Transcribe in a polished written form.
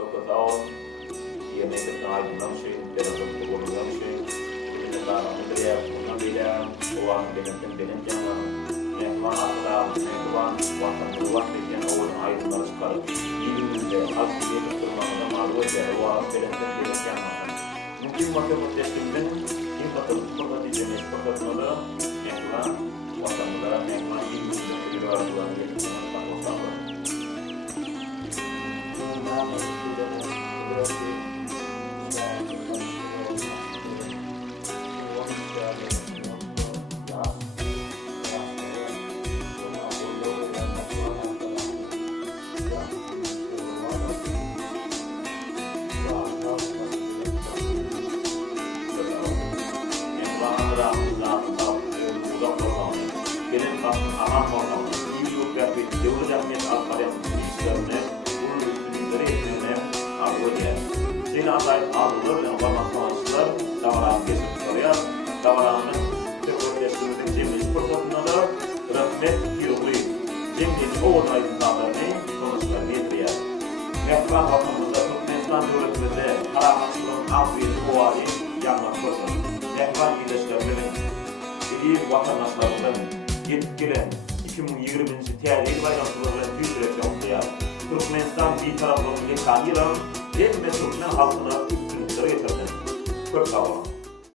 çok sağ olun. Yemekte aydınlan şey, telefonda bulunan şey. Benim bağlamı da bundan bile o an benim canım. Mehman arkadaşlar, mehman vatandaşı vatandaşın oğlun aydınları çıkarıp İlimizde, halkiyet tutulmamıza mağlup eder. O an benim canım. Mungkin matematikten kim patut diyeceğimiz patutmalı mehman vatandaşlara mehman İlimizde bir arada Adalet alınır ve vatandaşlar davranış soruyor. Davranışın teorisinde cemiyet fırsatında rahmet yolu cemiyet o aydınlarını konuşlar veriyor. Mehman vatandaşlar Türkmenistan devletinde haramatçılığın afiyeti o adı yanmak fırsat. Mehman ilişkilerinin iyi vatandaşlarının yetkili 2020 tarihi bayramlarının büyük ortaya Türkmenistan bir tarafından geçen yılın en mesulüne halkına üstünlükleri getirdi. Çok sağ olun.